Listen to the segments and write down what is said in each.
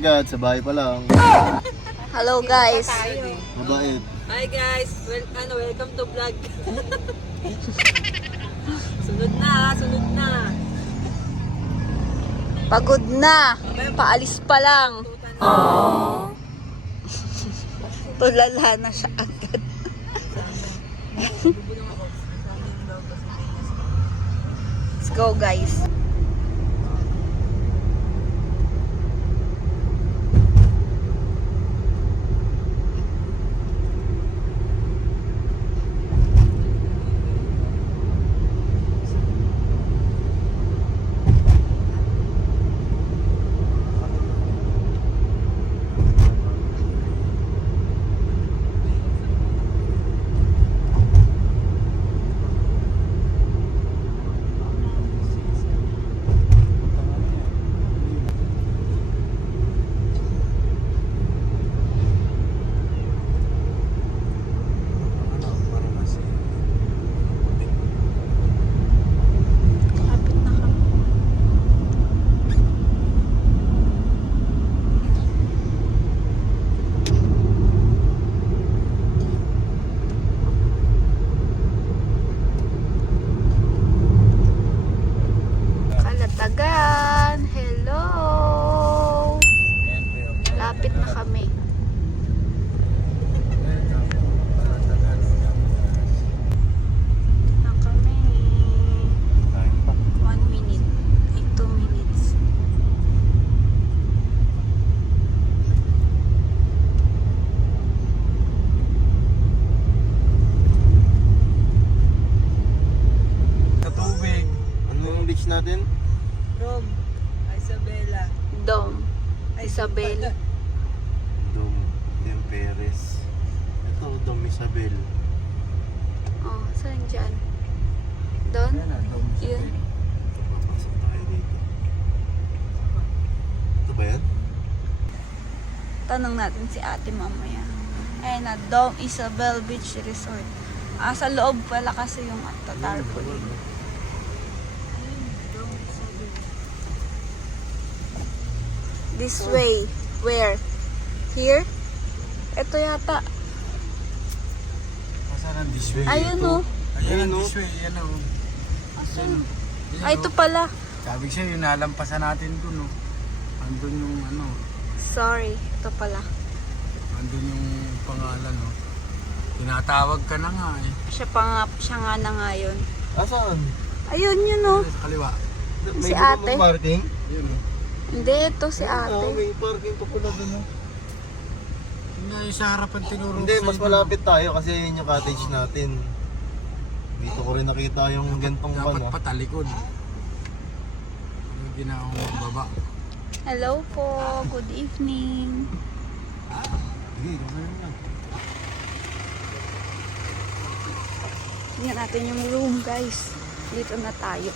dagat, sa bahay pa lang. Hello guys. Mabait. Hi guys, welcome to vlog. Sunod na, sunod na. Pagod na. Paalis pa lang. Tulala na siya agad. Let's go guys. Kalatagan. Hello. Lapit na kami. Na kami. 1 minute. Ay, 2 minutes. Sa tubig. Ano yung beach natin? Rob, Isabela. Dom. Isabel. Dom Temperes. Ito, Dom Isabel. Oh, saan dyan? Don? Yun. Papasok tayo dito. Ito ba yan? Tanong natin si ate mamaya. Ayun na, Dom Isabel Beach Resort. Sa loob pala kasi yung tarpaulin. This way. Where? Here? Ito yata. Saan ang this way? Ayun o. Ayan Ayun, ang oh. this way. Yan o. Asan? Ay, ito pala. Sabi ko sa'yo, nalampasan natin dun o. Andun yung ano. Sorry. Ito pala. Andun yung pangalan o. Tinatawag ka na nga eh. Siya nga na nga yun. Asan? Ayun yun o. Sa kaliwa. Si ate. May parking? Yun o. Hindi, ito si Ah, ate. may parking pa pala dun. Yun na yung sa harapan tinuro Hindi, ko mas sa'yo. malapit tayo kasi yun yung cottage natin. Dito ko rin nakita yung gantong Dapat ano. patalikod. Hindi na akong baba. Hello po. Good evening. Sige, gano'n na. Tingnan natin yung room, guys. Dito na tayo.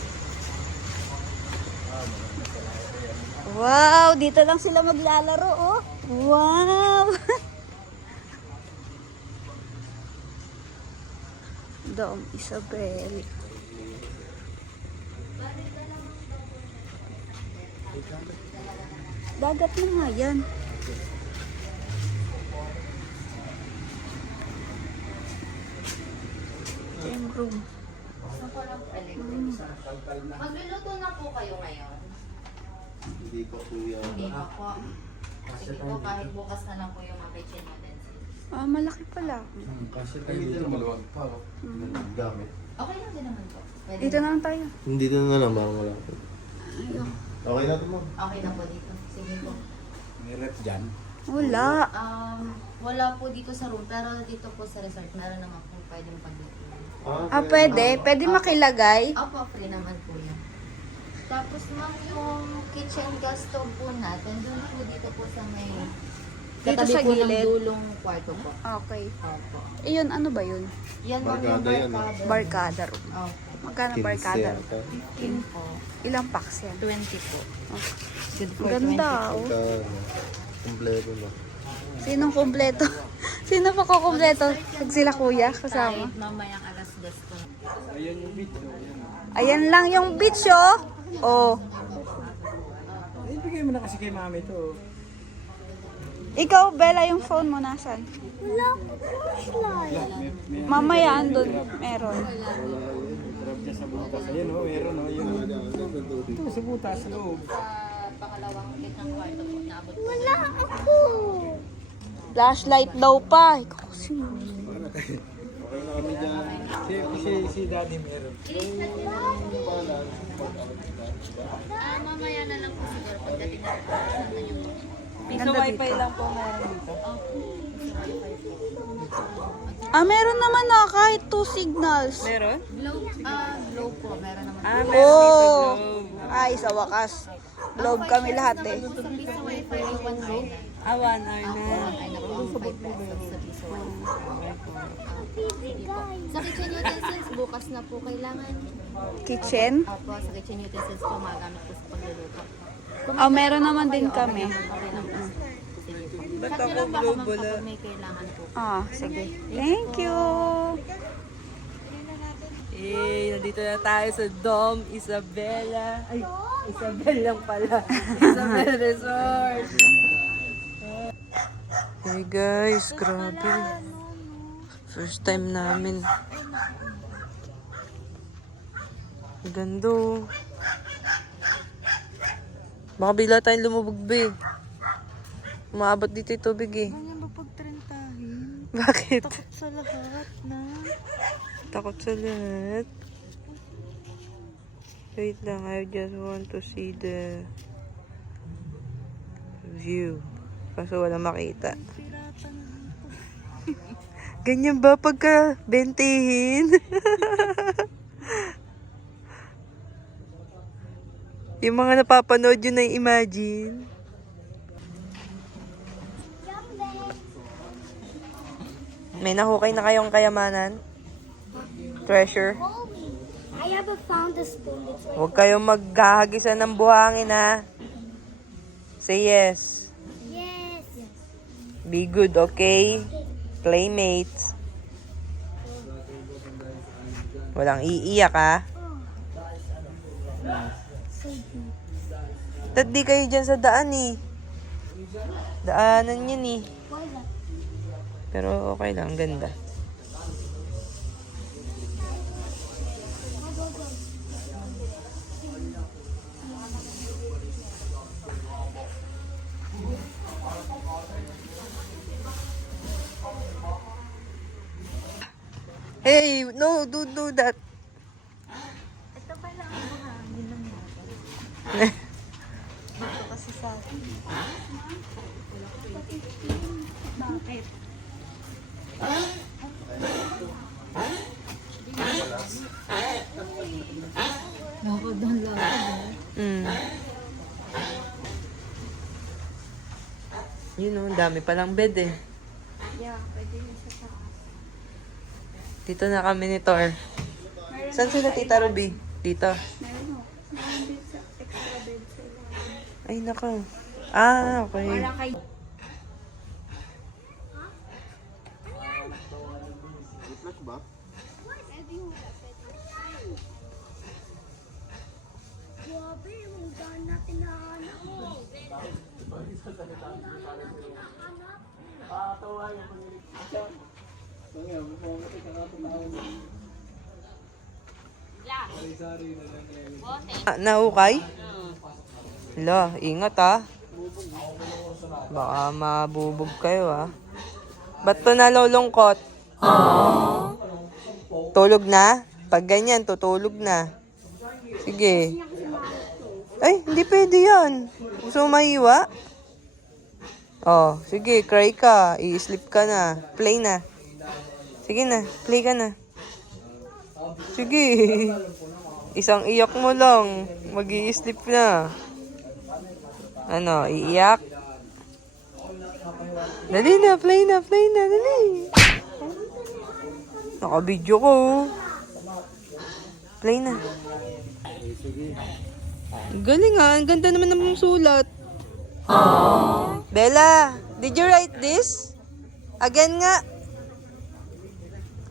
Wow! Dito lang sila maglalaro, oh. Wow! Dom Isabel. Dagat na nga yan. Ito yung room. Magluluto na po kayo ngayon. Hindi pa kuya. Hindi pa po. Sige po, kahit bukas na lang po yung mga kitchen utensils. Malaki pala. Kasi tayo dito maluwag pa o. Gamit. Okay lang din naman po. Pwede Dito na lang tayo. Dito na lang, baka malapit. Ayun. Okay na ito mo. Okay na po dito. Sige po. May rep dyan. Wala. Wala po dito sa room, pero dito po sa resort, meron naman po pwedeng pagluto. Pwede. Pwede makilagay. Opo, free naman po yan. Tapos ma'am, yung kitchen gas stove po natin, doon po dito po sa may... Dito katabi sa po ng gilid? dulong kwarto po. Okay. Opo. Iyon, ano ba yun? Yan ma'am yung Barkada yan, barkada. Barkada room. Opo. Magkano barkada? 15 po. Ilang packs yan? 20 po. Okay. Good Ang ganda, oh. Kompleto na. Sinong kumpleto? Sino pa ko kumpleto? Pag sila kuya kasama. Kahit mamayang alas 10 po. Ayan lang yung beach, oh. Oh. Ay, bigay mo na kasi kay mami to. Ikaw, Bella, yung phone mo nasan? Wala akong flashlight. Mamaya andun, meron. Ito, sa butas, loob. Pangalawang gate ng kwarto po, naabot. Wala ako. Flashlight daw pa. Ikaw kasi. Si daddy meron. Mamaya na lang po siguro pagdating na po. Nandun yung Piso wifi lang po meron dito. Meron naman na kahit 2 signals. Meron? glow po. Meron naman. Oh! Ay, sa wakas. Globe kami lahat eh. Sa Visa Wi-Fi ay 1 glow. 1 hour na. Ay, naku, 5 pesos sa Visa Wi-Fi. Sige po. Sa kitchen utensils, bukas na po kailangan. Kitchen? Opo, sa kitchen utensils po, magamit po sa pagluluto. Meron naman din kami. Okay lang po. Sige po. Ba't Chat ako niyo lang po ako ma'am global, kapag may kailangan po. Sige. Thank you. Nandito na tayo sa Dom Isabela. Ay, Isabel lang pala. Isabel Resort. Hey guys, grabe. First time namin. Ganda oh. Baka bigla tayong lumubog be. Umaabot dito yung tubig eh. Ganyan ba pagtrentahin? Bakit? Takot sa lahat na. Takot sa lahat. Wait lang, I just want to see the view. Kaso wala makita. Ganyan ba pagka bentihin? Yung mga napapanood yun na imagine. May nahukay na kayong kayamanan? Treasure? I haven't found the spoon. Huwag kayong maghahagisan ng buhangin ha. Say yes. Yes. Be good, okay? Playmates. Walang iiyak ha. Ba't di kayo dyan sa daan eh? Daanan yun eh. Pero okay lang, ganda. Hey, no, don't do that. Ito pala ang buhangin lang natin. Ito kasi sa akin. Bakit? Ako doon lang. Mm. Yun oh, dami palang bed eh. Yeah, pwede yun sa taas. Dito na kami ni Thor. Saan sila Tita Ruby? Dito. Meron o. Meron din sa extra bed sa ilalim. Ay, nako. Ah, okay. Wala kayo. Flash ba? Grabe, yung daan natin na mo. Nahukay? Hala, ingat ah. Baka mabubog kayo ah. Ba't to nalulungkot? Tulog na? Pag ganyan, tutulog na. Sige. Ay, hindi pwede yan. Gusto mo mahiwa? Oh, sige, cry ka. I-sleep ka na. Play na. Sige na, play ka na. Sige. Isang iyak mo lang. Mag-i-sleep na. Ano, iiyak? Dali na, play na, dali. Naka-video ko. Play na. Galing ah, ang ganda naman ng sulat. Bella, did you write this? Again nga.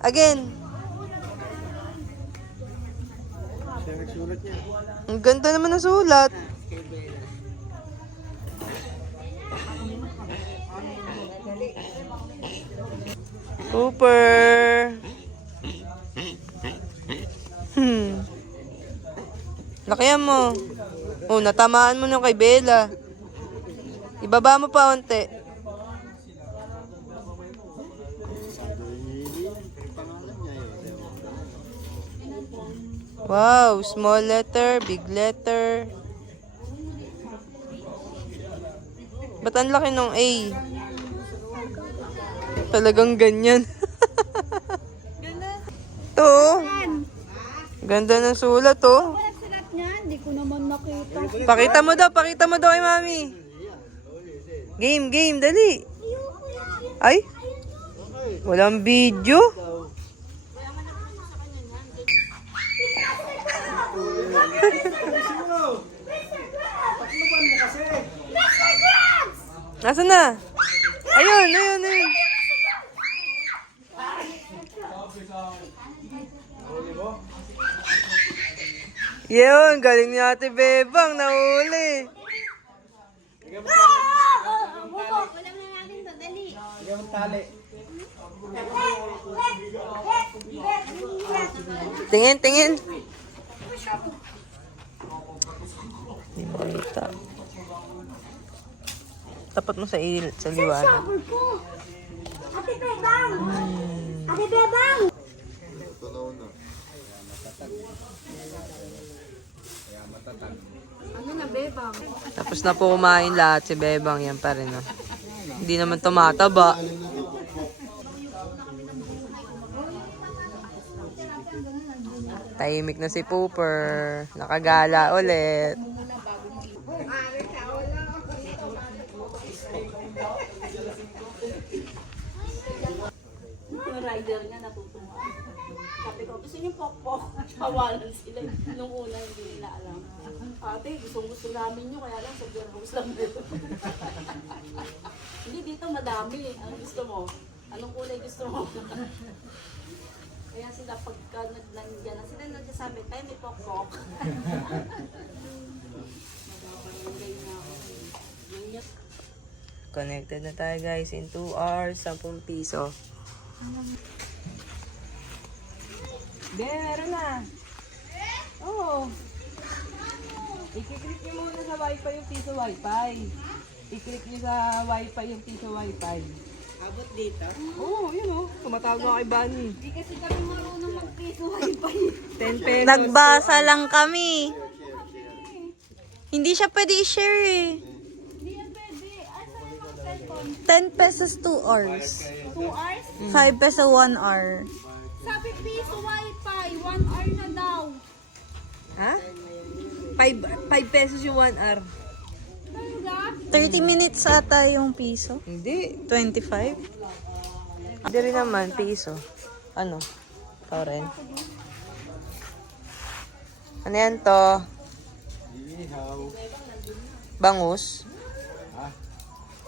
Again. Ang ganda naman ng sulat. Cooper. Lakihan mo. Oh, natamaan mo nung kay Bella. Ibaba mo pa onte. Wow, small letter, big letter. Ba't ang laki ng A? Talagang ganyan. Ito. Oh. Ganda ng sulat, oh. Hindi ko naman nakita. Pakita mo daw kay mami. Game, dali. Ay, walang video. Nasaan na? Ayun. Yun, galing ni Ate Bebang, nahuli. Tingin. Hindi makita. Tapat mo sa liwanag. Ate Bebang! Ate Bebang! Tapos na po kumain lahat si Bebang, yan pa rin. Oh. Hindi naman tumataba. Tahimik na si Pooper. Nakagala ulit. Yung rider niya natutuwa. Sabi ko, gusto niyo pokpok. Tawanan sila. Nung una, hindi nila alam. Ate, gusto namin nyo, kaya lang sa warehouse lang dito. Hindi, dito madami. Anong gusto mo? Anong kulay gusto mo? Kaya sila pagka nandiyan na sila nagsasabi, tayo may pokpok. Connected na tayo guys in 2 hours, 10 piso. Meron na. Oo. I-click nyo muna sa wifi yung piso wifi. I-click nyo sa wifi yung piso wifi. Abot dito? Oo, yun o. Tumatawag ako kay Bunny. Hindi kasi kami marunong mag-piso wifi. 10 pesos. Nagbasa lang kami. Hindi siya pwede i-share eh. 10 pesos 2 hours. 2 hours? 5 peso 1 hour. Sabi piso wifi, 1 hour na daw. Ha? 5 pesos yung 1 hour. 30 minutes ata yung piso. Hindi. 25. Hindi rin naman, piso. Ano? Torrent. Ano yan to? Bangus?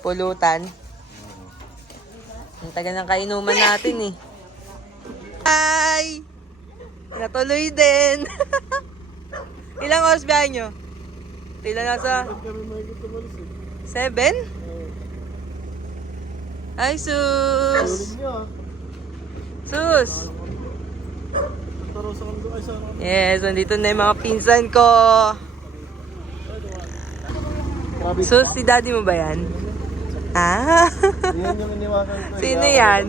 Pulutan? Ang taga ng kainuman natin eh. Hi! Natuloy din. Ilang oras biyahe nyo? Ilan nasa? 7? Ay, sus! Sus! Yes, nandito na yung mga pinsan ko. Sus, si daddy mo ba yan? Ah! Yan yung iniwasan ko. Sino yan?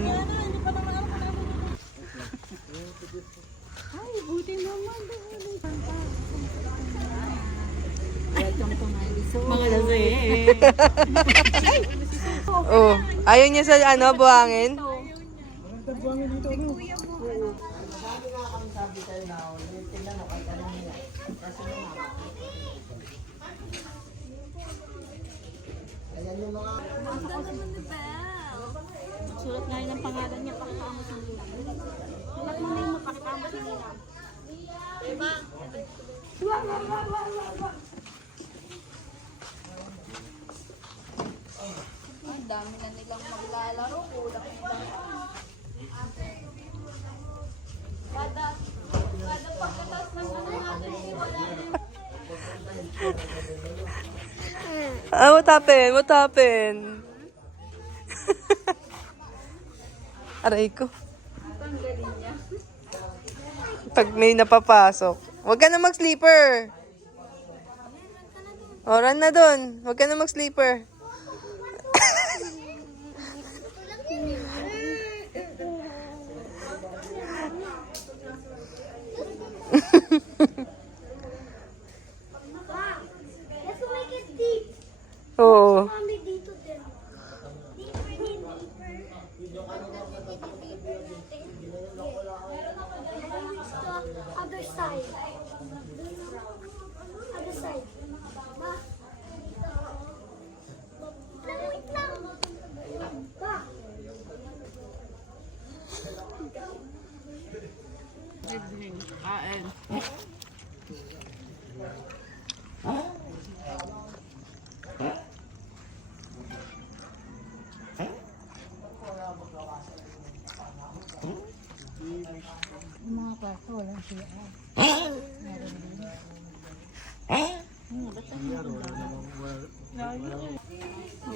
Oh, ayaw niya sa buhangin? Sulat nga yun ang pangalan niya, pakitama sa nila. Sulat mo na yung pakitama sa nila. Diba? Ang dami na nilang maglalaro. Kulang lang. Kada pagkatapos ng ano natin, wala rin. Ah, what happened? Aray ko. Pag may napapasok. Huwag ka na mag-sleeper. O, run na dun. Huwag ka na mag-sleeper. Let's make it deep. Oo. Kami dito din. Deeper din, deeper. Other side. Other side. Ba? Wait lang. Ba? Kain.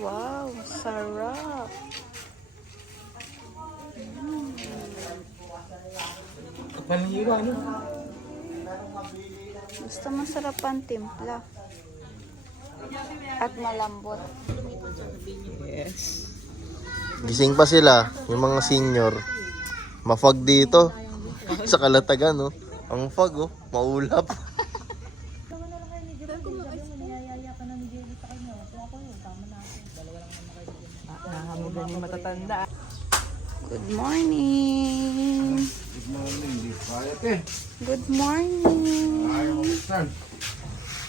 Wow, sarap. Panira, ano? Basta masarap ang timpla. At malambot. Gising pa sila, yung mga senior. Mafag dito. Sa Kalatagan, no? Ang fog, oh. Maulap. Nangamugan yung matatanda. Good morning. Good morning, di quiet eh. Good morning. Sir.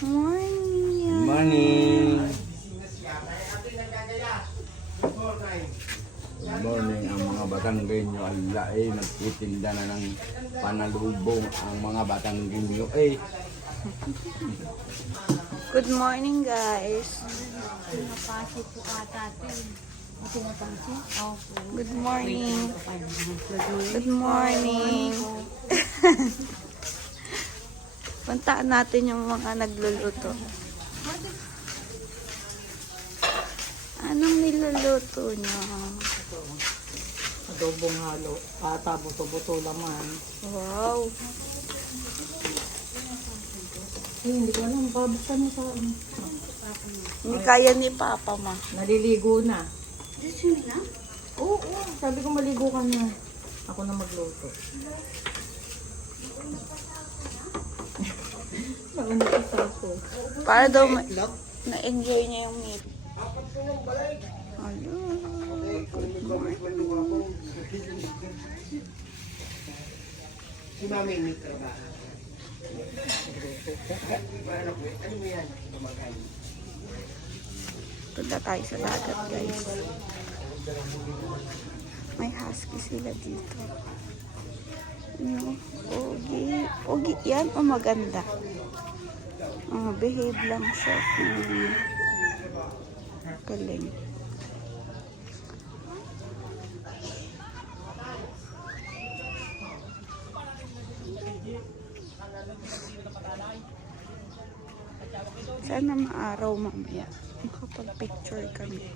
Morning. Good morning. Good morning ang mga Batanggenyo. Ala eh, nagtitinda na ng panalubong ang mga Batanggenyo eh. Good morning, guys. Pinapasi po ata ito. Pinapasi? Opo. Good morning. Good morning. Puntaan natin yung mga nagluluto. Anong niluluto niyo? Adobong halo. Pata, buto-buto laman. Wow. Hindi ko alam, babuksan mo sa ano. Hindi kaya ni Papa, ma. Naliligo na. Oo, sabi ko maligo ka na. Ako na magluto. Nauna isa ako. Para daw na-enjoy niya yung meat. Hello. Good morning. Si Mami may trabaho. Punta tayo sa dagat, guys. May husky sila dito. No, pogi. Pogi yan o maganda? Behave lang siya. Galing. Sana maaraw mamaya. Makapag-picture kami.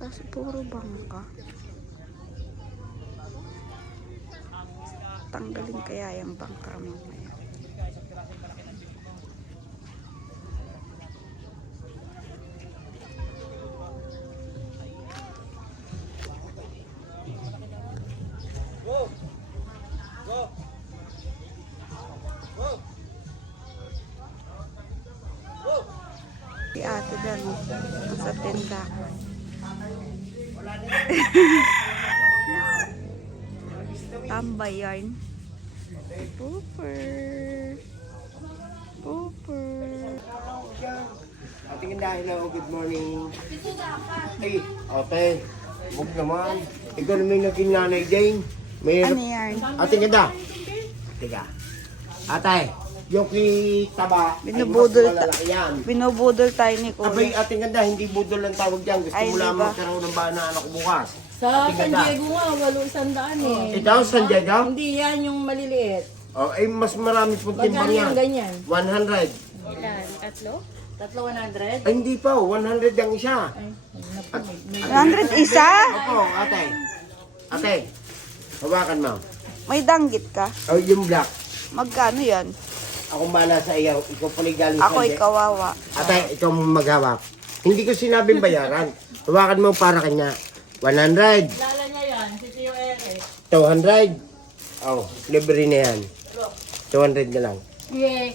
Kasi puro bangka. Tanggalin kaya yung bangka mamaya. Si ate Dan, nasa tindahan. Tambay yarn. Pooper. Pooper. Ating dahil na, good morning. Ay, ate, huwag naman. Ikaw na may naging nanay din. May Ano yarn? ating ganda. Tiga. Ate, yung kitaba, Binubudol ay mas malalaki yan. Binubudol tayo ni Abay, Kuya. ating ganda, hindi budol ang tawag dyan. Gusto Ay, mo di lang ba? magkaroon ng bana anak ko bukas. Sa San Diego nga, 800 eh. Ito, San Diego? Hindi yan yung maliliit. Oh, ay mas marami pong timbang Magkano yan. yung ganyan? 100. Ilan? Tatlo? Tatlo 100? Ay, hindi pa. 100 ang isa. 100 isa? Opo, ate. Ate, hawakan mo. May danggit ka? Oh, yung black. Magkano yan? Akong bala sa iyo. Ikaw pala galing Ako San Diego. ikawawa. Ate, ikaw maghawak. Hindi ko sinabing bayaran. Hawakan mo para kanya. 100. Lala niya yan, si Tio Eric. 200. Oh, libre na yan. 200 na lang. Yeah.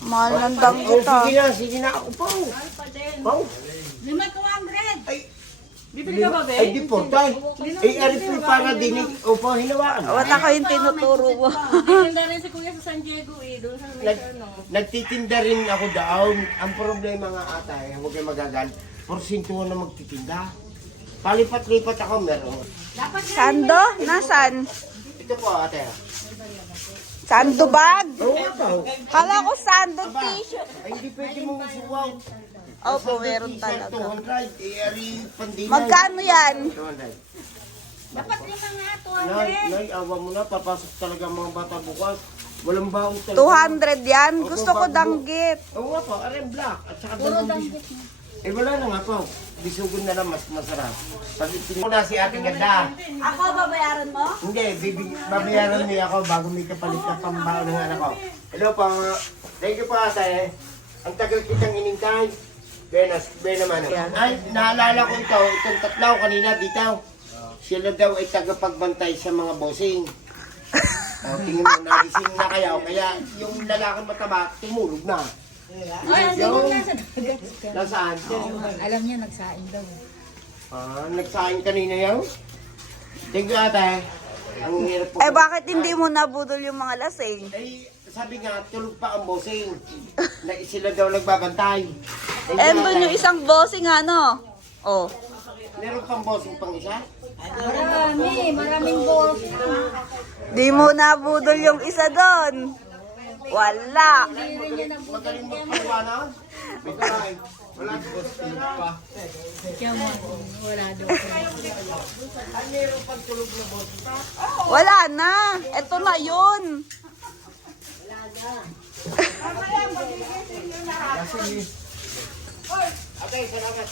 Mahal ng Oh, danggit ah. sige na. Ako po. Oh, Lima 200. ay, Bibili ka ba, be? ay di po, tay. Ay, aripin para dinig. Opo, hinawakan. Wala ko yung tinuturo mo. Tinda rin si Kuya sa San Diego eh. Doon sa may ano. Nagtitinda rin ako doon. Ang problema nga ata, huwag kayo magagalit. Porsintuhan na magtitinda. Palipat-lipat ako meron. Sando? Nasaan? Ito po ate. Sando bag? Oo nga po. Kala ko sando tissue. Ay, hindi pwede mong isuwaw. Opo, meron talaga. 200. Ari, pandinay. Magkano yan? 200. Dapat lima nga, Nay, awa mo na. Papasok talaga ang mga bata bukas. Walang baon talaga. 200 yan? Gusto ko danggit. Oo nga po, aray black. At saka dalawang Eh wala na nga po. Bisugon na lang mas masarap. Pag itinimo na si ating ganda. Ako babayaran mo? Hindi, babayaran niya ako bago may kapalit na pambaon ng anak ko. Hello po. Thank you po ate. Ang tagal kitang inintay. Ben naman. Ay, naalala ko ito. Itong tatlaw kanina dito. Sila daw ay tagapagbantay sa mga bossing. O, tingin mo, nagising na kayo. Kaya yung lalaking mataba, tumulog na. Ay, Yung, nasa dagat ka. nasaan? Alam niya, nagsaing daw. Nagsaing kanina yun? Thank you ate. Ang hirap po. Eh bakit hindi mo nabudol yung mga lasing? Ay, sabi nga, tulog pa ang bossing. Na sila daw nagbabantay. Thank Eh you, doon ate. yung isang bossing ano? Oh. Meron pang bossing pang isa? Maraming boss. Di mo nabudol yung isa doon. Wala. Magaling magpaliwanag? May kalahin. Wala boss, tulog pa. Wala daw. Ay, meron pang tulog na boss. Wala na. Ito na yun. Okay, salamat.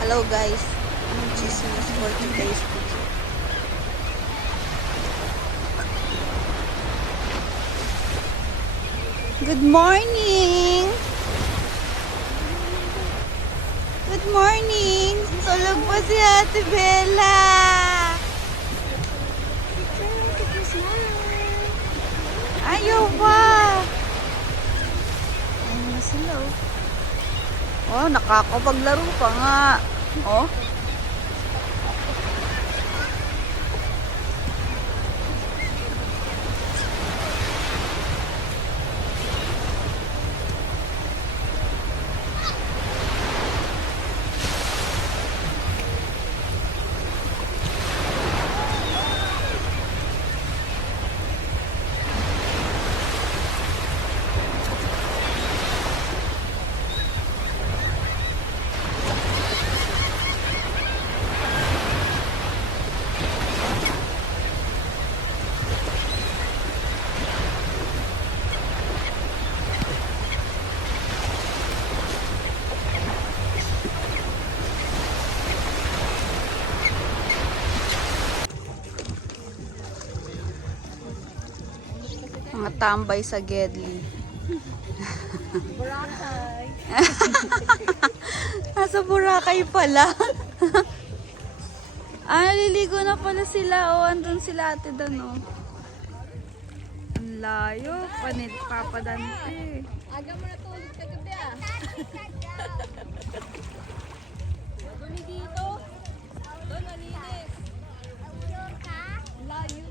Hello guys. Anong chismis for today's video? Good morning! Good morning! Tulog pa si Ate Bella! Ayaw pa! Ayun na sila oh. Oh, nakakapaglaro pa nga. Oh. Mga tambay sa Gedli. Boracay. Nasa Boracay pala. Naliligo na pala sila. O, andun sila ate Dan, o. Ang layo. Papadante. Aga mo natulog kagabi ah. Dumi dito. Doon, malinis. Layo.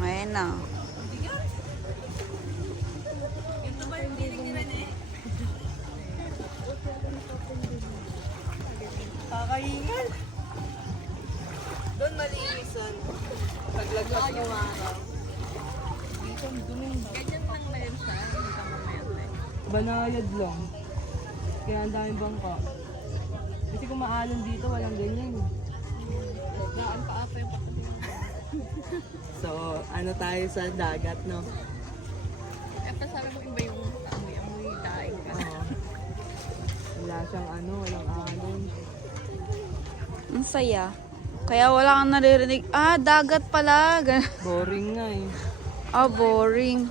Ayan na. Ganyan lang na yun siya. Banayad lang. Kaya ang daming bangka. Kasi kung maalon dito, walang ganyan. Gaan pa apa yung patuloy. So, ano tayo sa dagat, no? Eh, pasabi mo iba yung amoy daing ka. Oo. Wala siyang ano, walang alon. Ang saya. Kaya wala kang naririnig. Ah, dagat pala. Boring nga eh. Boring.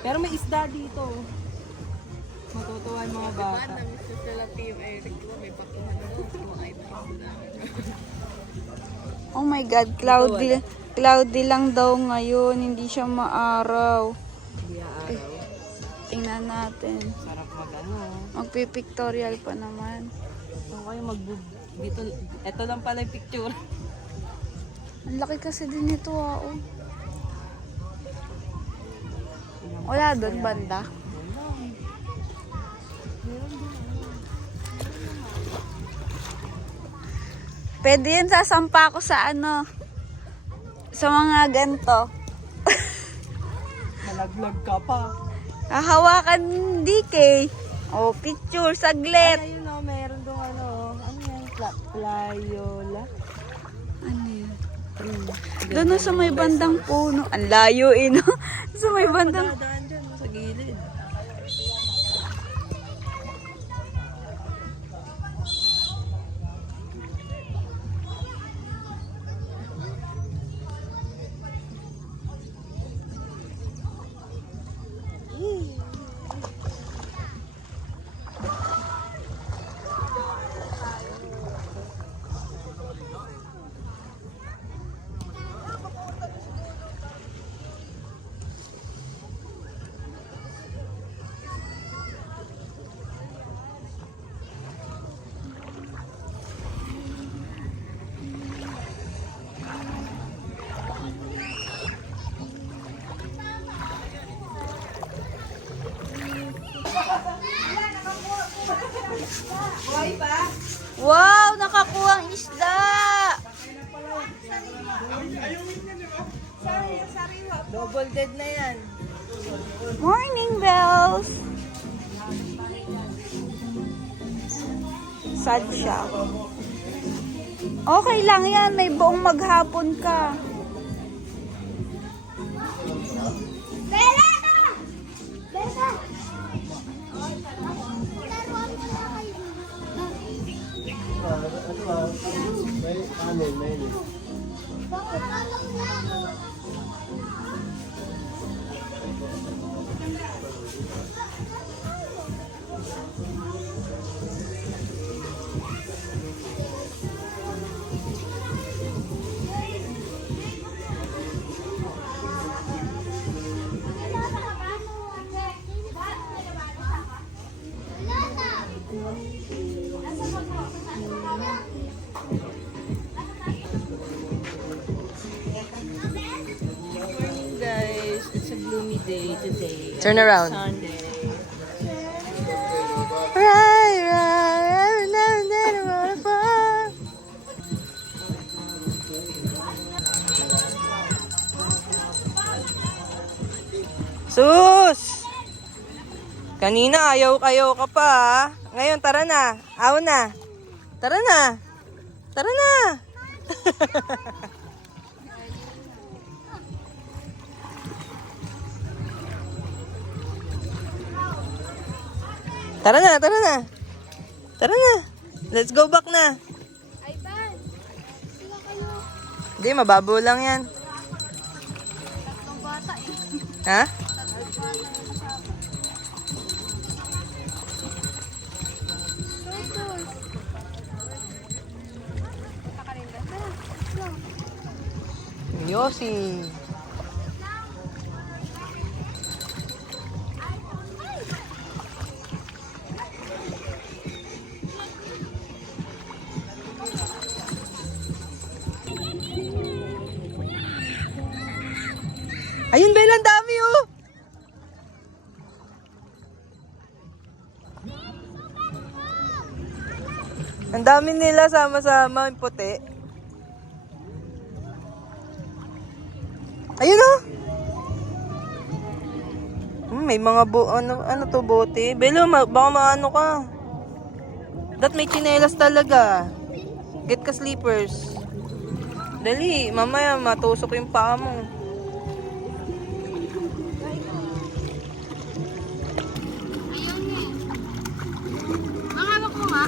Pero may isda dito. Matutuwa yung mga bata. Namiss ko sila Team Eric. May patuhan doon. Kumain pa sila. Oh my God, cloudy lang daw ngayon. Hindi siya maaraw. Hindi araw. Tingnan natin. Sarap mag-ano. Magpipictorial pa naman. Saan kayo dito, eto lang pala yung picture. Ang laki kasi din ito, oh. Wala doon, banda. Pwede yan, sasampa ko sa ano, sa mga ganito. Nalaglag ka pa. Hahawakan DK. Oh, picture, saglit. Ayun o, meron doon ano yan? Playola? Ano yun? Doon sa may bandang puno. Ang layo eh, no? Sa may bandang... Dadaan dyan sa gilid. Wow, nakakuha ang isda. Double dead na yan. Morning bells. Sad siya. Okay lang yan, may buong maghapon ka. Guys, it's a gloomy day today. Turn around. Sunday. Sus! Kanina ayaw ka pa ah. Ngayon tara na. Aw na. Tara na. Tara na. Tara na, tara na. Tara na. Let's go back na. Ay, Ban! Sila kayo. Hindi, mababaw lang yan. Tatlong bata eh. Ha? Kakarinda. Tara, let's go. Yosi. Ayun, Bella, ang dami oh. Ang dami nila sama-sama yung puti. Ayun oh. may mga ano to, bote. Belo, baka maano ka. May tsinelas talaga. Get ka slippers. Dali, mamaya matusok yung paa mo. Ang hawak mo nga.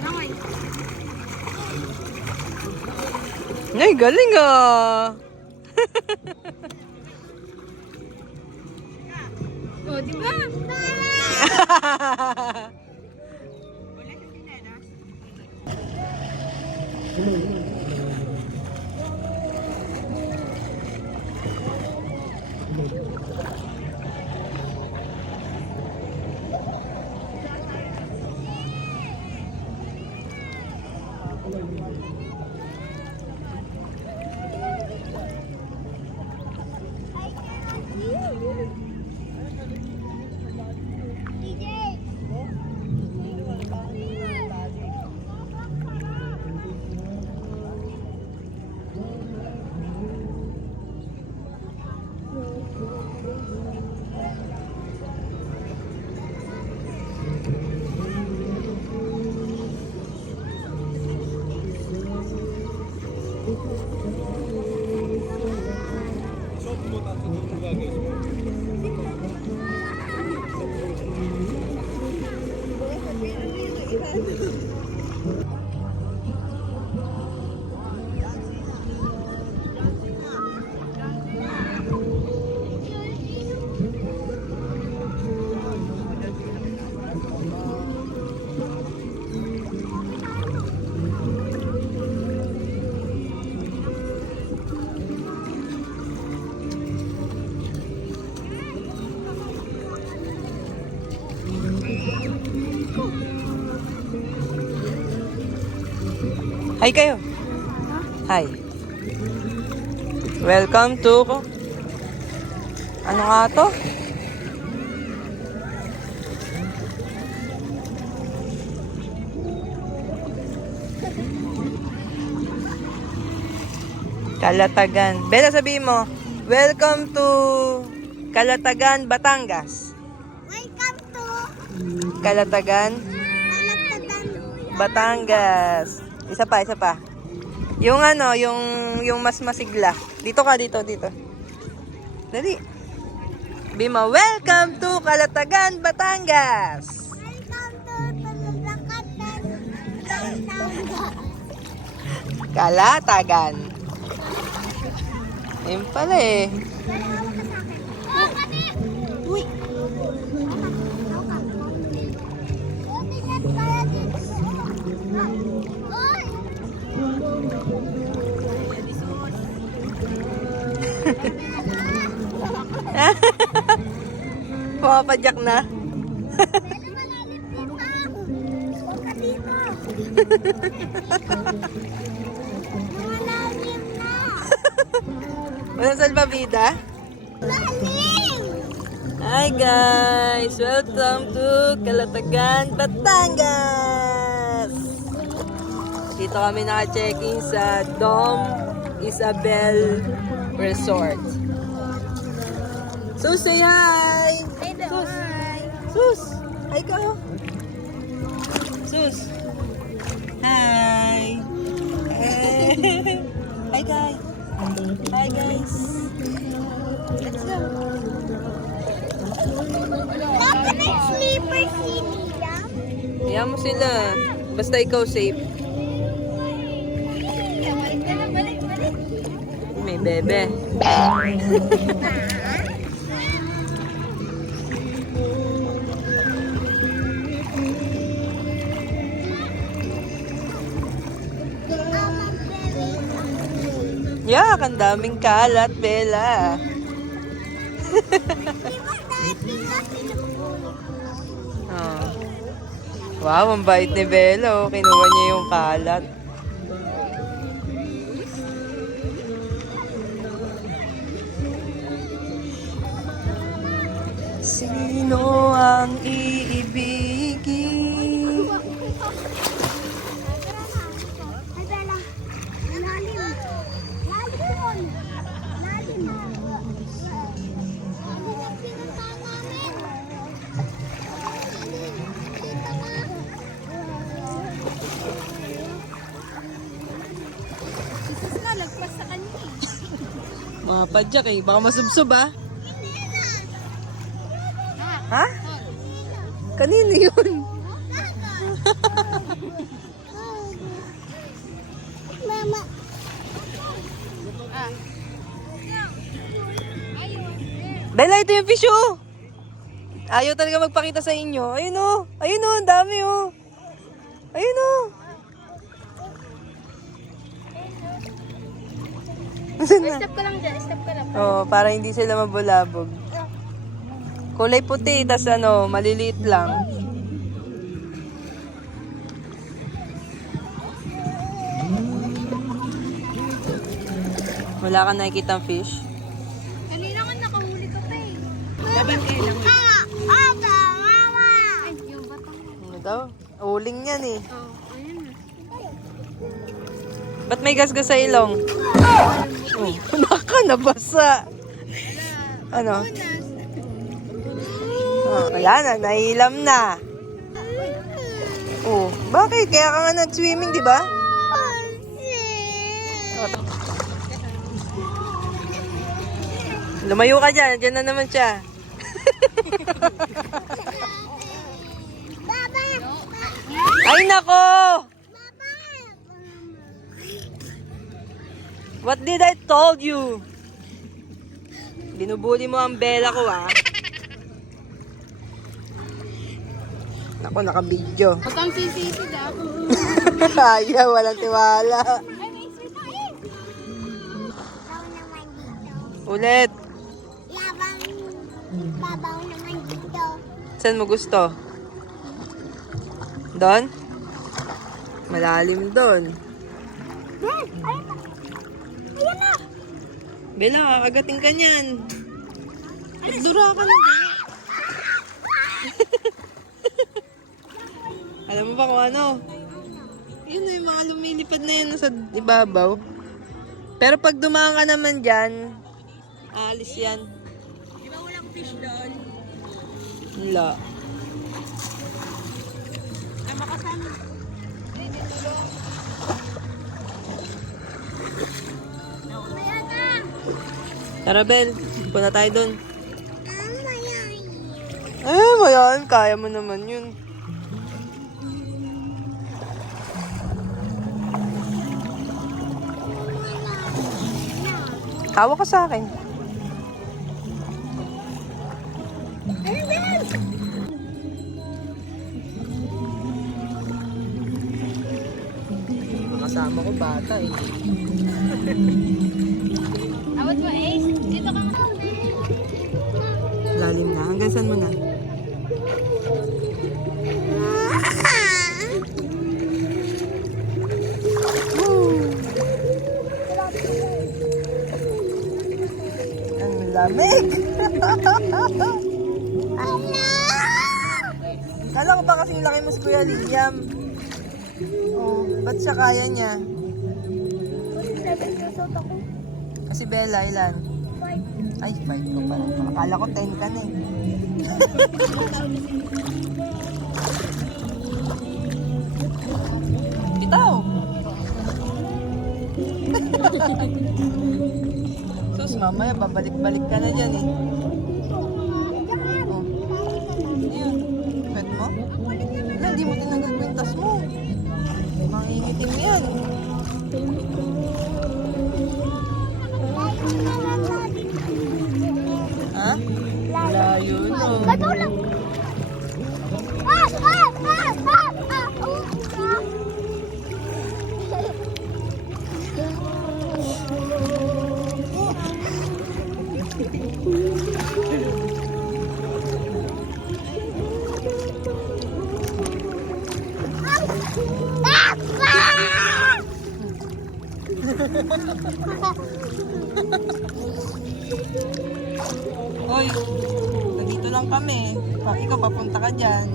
Langoy. Ay, galing ah. O, di ba? Hi kayo. Hi. Welcome to... Ano nga to? Kalatagan. Bella, sabihin mo, welcome to Kalatagan, Batangas. Welcome to Kalatagan, Batangas. Isa pa, isa pa. Yung ano, yung mas masigla. Dito ka, dito. Dali. Bima, welcome to Kalatagan, Batangas. Kalatagan. Ayun pala eh. Pumapadyak na. Walang salbabida? Hi guys! Welcome to Kalatagan, Batangas! Dito kami naka-check-in sa Dom Isabel Resort. Sus, say hi! Sus! Sus! Hi ka! Sus! Hi! Hey. Hi guys! Hi guys! Let's go! Kaya mo sila. Basta ikaw safe. May bebe. Yak, ang daming kalat, Bella. Oh. Wow, ang bait ni Bella. Oh. Kinuha niya yung kalat. Sino ang iibigin? Ay, Bella. Lalim. Lalim. Lalim. Padyak eh. Baka masubsob ah. Ha? Kanino yun? Mama. Bella, ito yung fish oh. Ayaw talaga magpakita sa inyo. Ayun oh. Ayun oh, ang dami oh. Ayun oh. Step ka lang dyan, step ka lang. Oh, para hindi sila mabulabog. Kulay puti, tas ano, maliliit lang. Wala ka nakikita fish? Kanina nga nakahuli ka pa eh. Laban kayo lang. Ay, yung batang. Ano daw? Uling yan eh. Oh, ayun na. Ba't may gasgas sa ilong? Oh, naka, nabasa. Ano? Oh, wala na, nahilam na. Oh, bakit? Kaya ka nga nag-swimming, di ba? Lumayo ka dyan, dyan na naman siya. Ay, nako! What did I told you? Binubuli mo ang Bella ko, ah. Nako, naka-video. Huwag kang sisisid ah. Ayaw, walang tiwala. Ay, may sweet na eh. Ulit. Labang babaw naman dito. Saan mo gusto? Doon? Malalim doon. Ben, ayun na. Ayun na. Bella, kakagating ka niyan. Nagdura ka na. Alam mo ba kung ano? Yun na yung mga lumilipad na yan sa ibabaw. Pero pag dumaan ka naman dyan, alis yan. Di ba walang fish doon? Wala. Tama ka sana. Tara, Bel. Punta tayo dun. Mayan. Kaya mo naman yun. Hawak ka sa akin. Kasama ko bata eh. Awat mo eh. Dito ka nga. Lalim na. Hanggang saan mo na? Ang lamig! Kala ko ba kasing laki mo si Kuya Liam? Oh, ba't siya kaya niya? 7 years old ako. Kasi Bella, ilan? 5. Ay, 5 ko pala. Akala ko 10 ka na eh. Bitaw! Sus, mamaya babalik-balik ka na dyan eh. Oh. Ayun. Pwede mo? Wala, hindi mo tinanggal kwintas mo. Mangingitim yan. Ha? Layo no. Bato lang. Hoy, nandito lang kami. Ikaw, papunta ka dyan.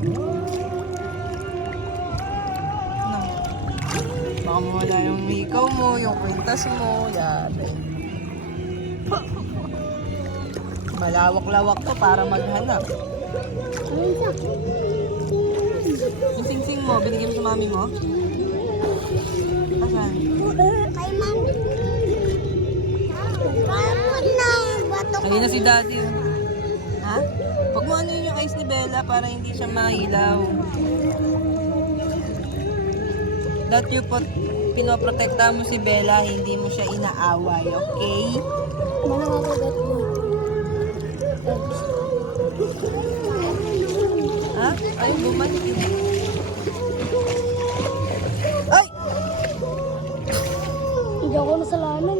Ano? Baka mawala yung ikaw mo, yung kwintas mo. Yate. Malawak-lawak to para maghanap. Yung sing-sing mo, binigyan mo sa mami mo? Asan? Kay mami. Kapon na. Ayun na si Daddy. Oh. Ha? Huwag mo ano yun yung eyes ni Bella para hindi siya mahilaw. That you put, pinoprotekta mo si Bella, hindi mo siya inaaway, okay? Manangagat mo. Ha? Ay, bumalik yun. Ay! Hindi ako nasalanan.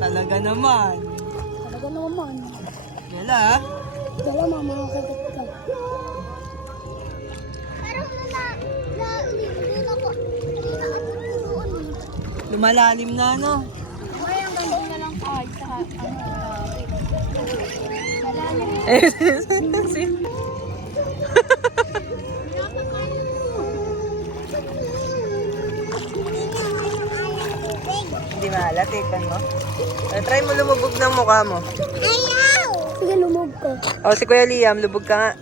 Talaga naman. Talaga naman. Bella, ha? Dala mamakagat ka. Lumalalim na, no? Ay, ang ganda na lang kahit sa Hindi malatikan mo. Try mo lumubog ng mukha mo. Sige, lumog ko. O, si Kuya Liam, lubog ka nga.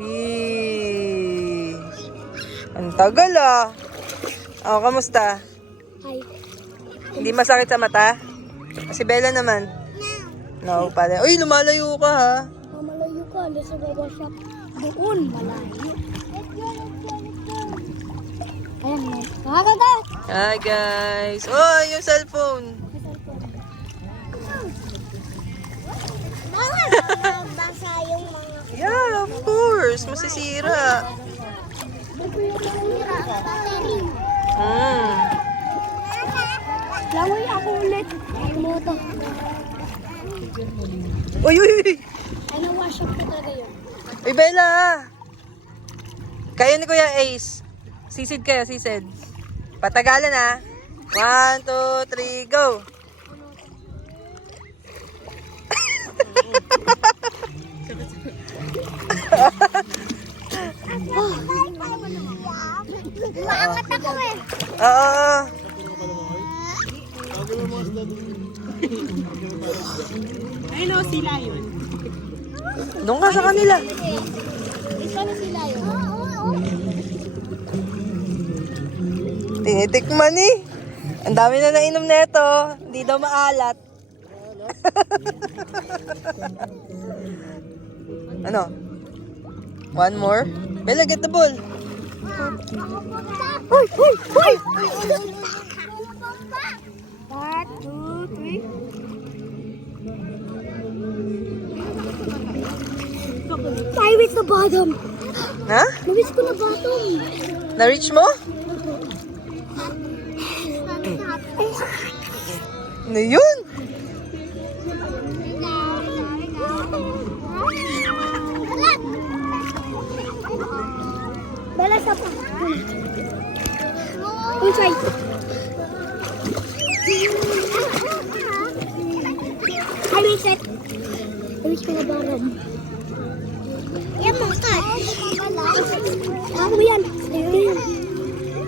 Eee. Ang tagal ah. O, kamusta? Ay, Hindi masakit sa mata? Si Bella naman. No, pala. Uy, lumalayo ka ha. mamalayo ka. Alas sa baba shop. Doon, malayo. Ayan, may nakakagat. Hi guys. Oh, yung cellphone. Basa yung mga Yeah, of course. Masisira. Mm. Langoy ako ulit. Moto. Uy, uy, uy. Ay, na-wash up ko talaga yun. Uy, Bella. Kayo ni Kuya Ace. Sisid kayo, sisid. Patagalan ha. 1, 2, 3, go. Maangat ako eh. Oo. Ay no, sila yun. Doon ka sa kanila. Isa na sila yun. Tinitikman eh. Ang dami na nainom nito. Hindi daw maalat. Ano? One more? Bella, get the ball. Hoy! Hoy! Hoy! 1, 2, 3. I reached the bottom. Ha? Na-reach ko na bottom. Na-reach mo? Ano yun? Bala sa pa. Inside. I reached it. I reached ko na bottom. Yan mo ka. Ako yan. Ayun.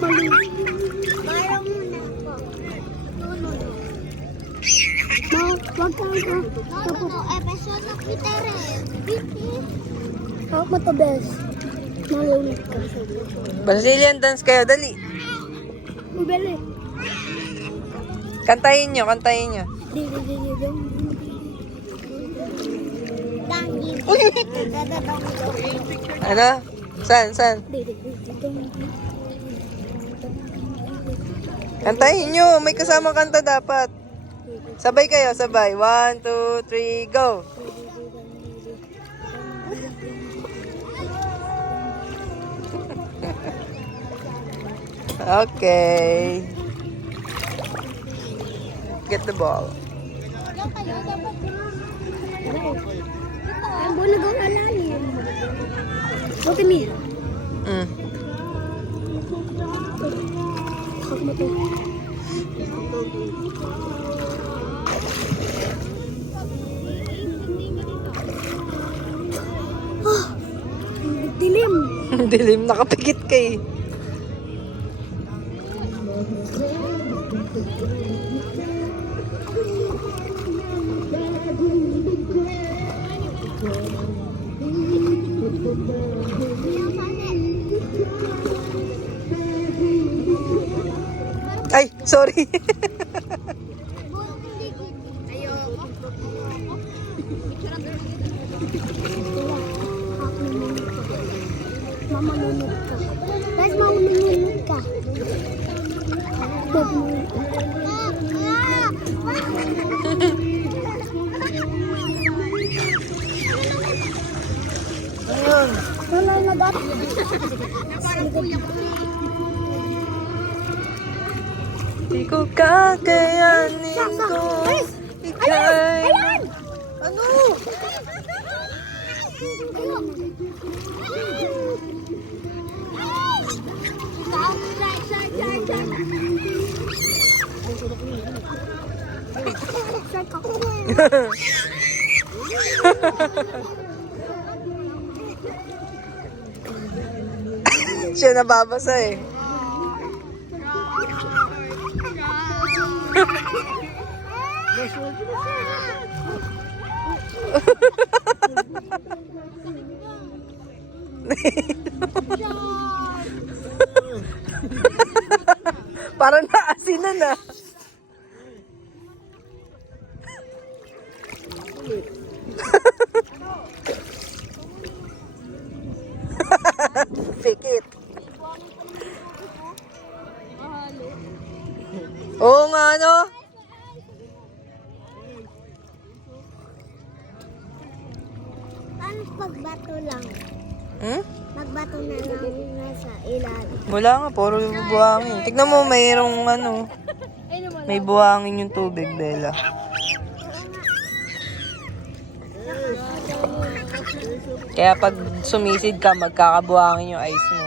Parang muna. Wag ka ito. Episode of Twitter eh. Hawak mo to, Bes. Malunod ka. Brazilian dance kayo, dali. Mabili. Kantahin nyo, kantahin nyo. Ano? Saan, saan? Kantahin nyo, may kasama kanta dapat. Sabay kayo, sabay. 1, 2, 3, go! Okay. Get the ball. Ang bulag ang alalim. Look at me. Mm. Hawak mo to. Dilim. Dilim, nakapikit ka eh. Ay, sorry. Mama, nunod ka. Guys, mama, nunod ka. Wala na dati. Di ko kakayanin ko. Ika'y... Ano? Siya nababasa eh. Parang naasinan na. Pikit. Oo nga, no? Paano pagbato lang? Hmm? Magbato na lang nasa ilalim. Wala nga, puro buhangin. Tignan mo, mayroong ano. May buhangin yung tubig, Bella. Kaya pag sumisid ka, magkakabuhangin yung ice mo.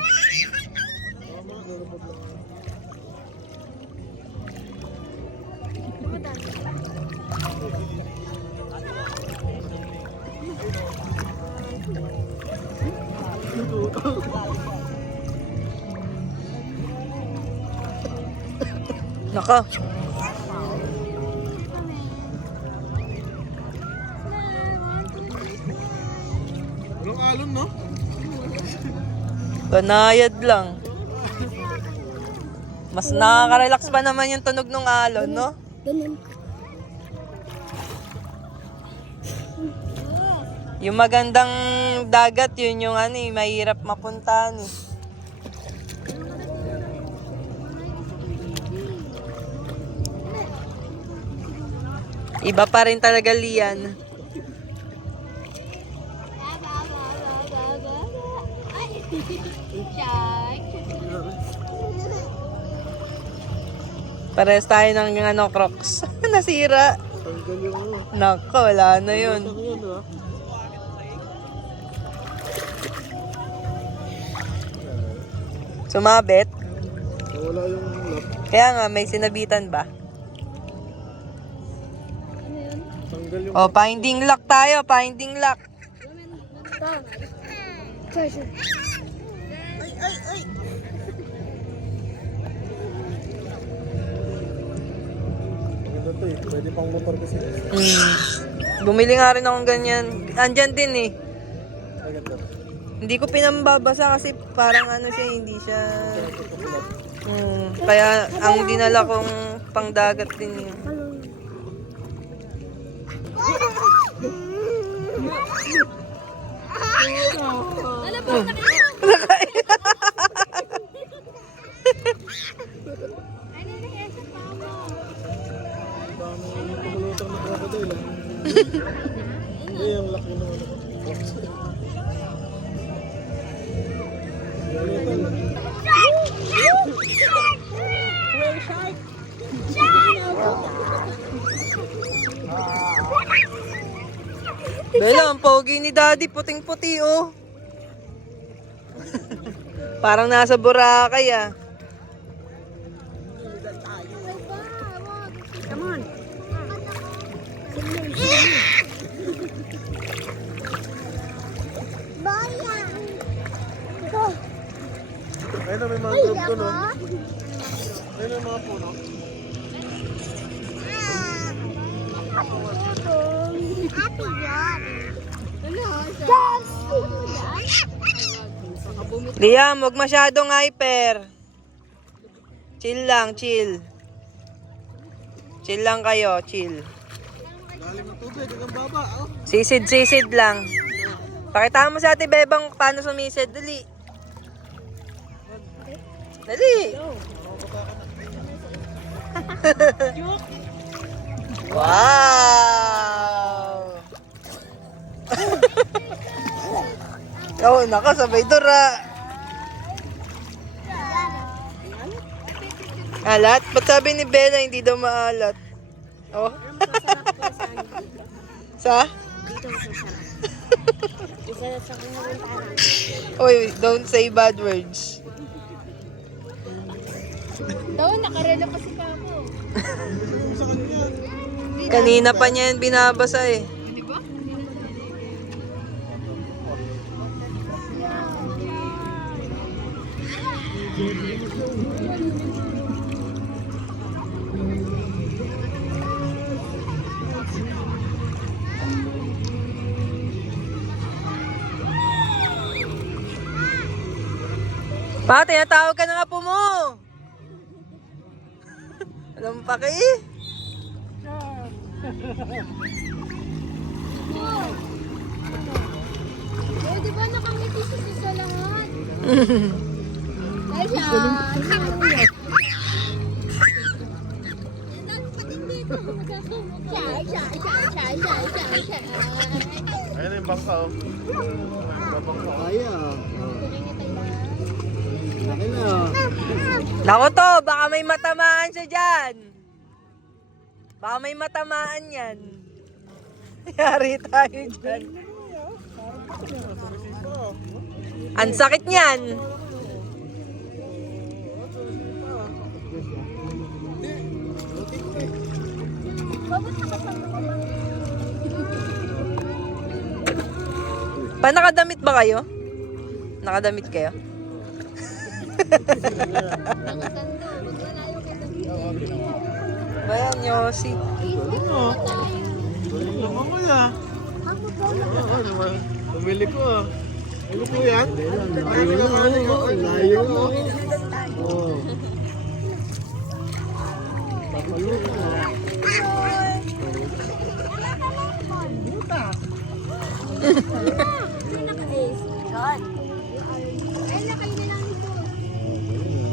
Naka. Walang alon, no? Banayad lang. Mas nakaka-relax pa naman yung tunog ng alon, no? Ganun. Yung magandang dagat, yun yung ano eh, mahirap mapuntahan eh. Iba pa rin talaga, Lian. Parehas tayo ng ano, Crocs. Nasira. Nako, wala na yun. Sumabit? Wala yung lock. Kaya nga, may sinabitan ba? Tanggal yung... O, finding lock tayo, finding lock. Treasure. Maganda to eh. Pwede pang motor kasi. Bumili nga rin akong ganyan. Andyan din eh. Maganda. Hindi ko pinambabasa kasi parang ano siya, hindi siya... kaya ang dinala kong pangdagat din yun. Tumulutang na crocodile ah. Hindi, yung laki ng ano. Bella, ang pogi ni Daddy, puting-puti oh. Parang nasa Boracay ah. Come on. Bayang. Go. Ayun na, may mga group ko, no? Ayun na, mga puno. Happy yan. Yes! Liam, huwag masyadong hyper. Chill lang, chill. Chill lang kayo, chill. Sisid lang. Pakita mo sa Ate Bebang paano sumisid. Dali. Dali. Wow! Oh, nakasabay Dora. Alat? Ba't sabi ni Bella hindi daw maalat? Oh? Sa? Oy, don't say bad words. Daw, nakarelo pa si Papa. Kanina pa niya yan binabasa eh. Pa, tinatawag ka na nga po mo. Alam pa kayo? Eh, di ba nakangiti si sa lahat? Ay, siya. Ayun yung bangka oh. Naku to, baka may matamaan siya dyan. Baka may matamaan yan. Yari tayo dyan. Ang sakit niyan. Pa, nakadamit ba kayo? Nakadamit kayo? Bayan, Yossi. Tumili ko ah. Ano po yan? Layo mo.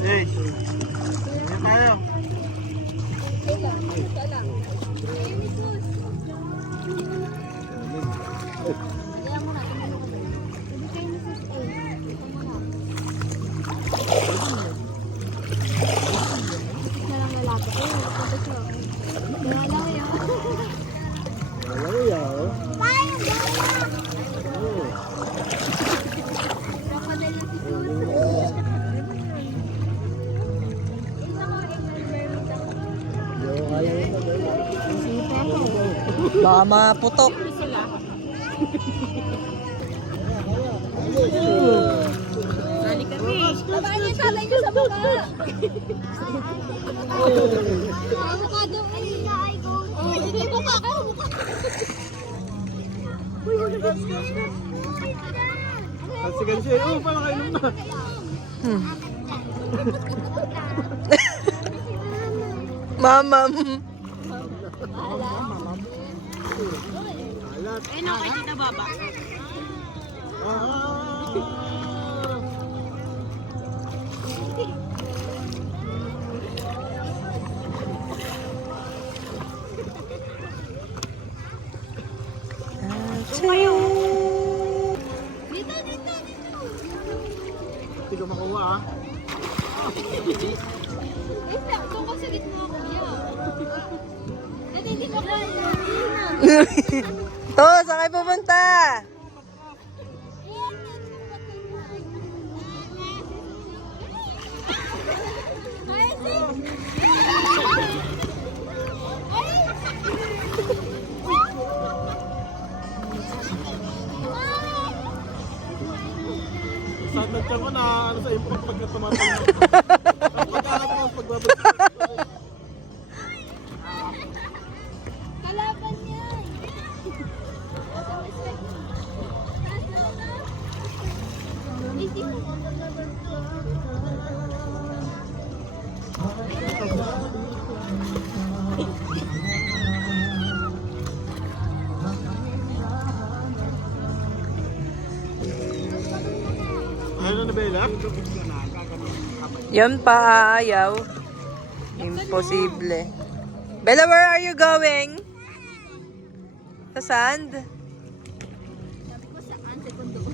Hey, ano tayo? Baka maputok. Babaan niyo sa niyo sa baba. Avocado ay go. Oh, hindi buka ka, buka. Gansi. Oh, parang kayo na. Mamam. Hindi ko makuha ah. Doon ka sa gitna ko, kuya. At hindi ko kaya. To, saan kayo pupunta? Saan nagkaroon na ano sa import pagka tumatawag. Ang pagkakat mo pagbabalik. Kalaban yan. Yan pa aayaw. Imposible. Bella, where are you going? Sa sand? Sabi ko saan, second doon.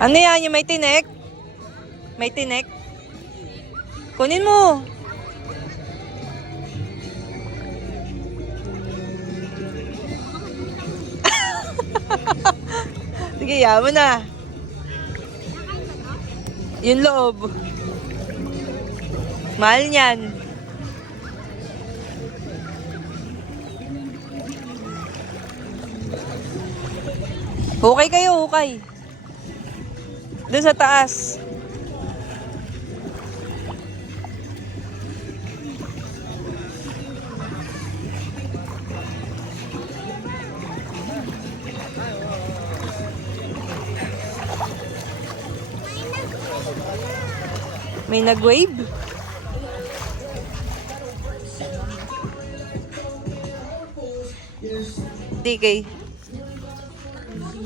Ano yan? Yung may tinik? May tinik? Kunin mo. Sige, yaman na. Yung loob. Mahal niyan. Hukay kayo, hukay. Doon sa taas. May nag-wave? DK.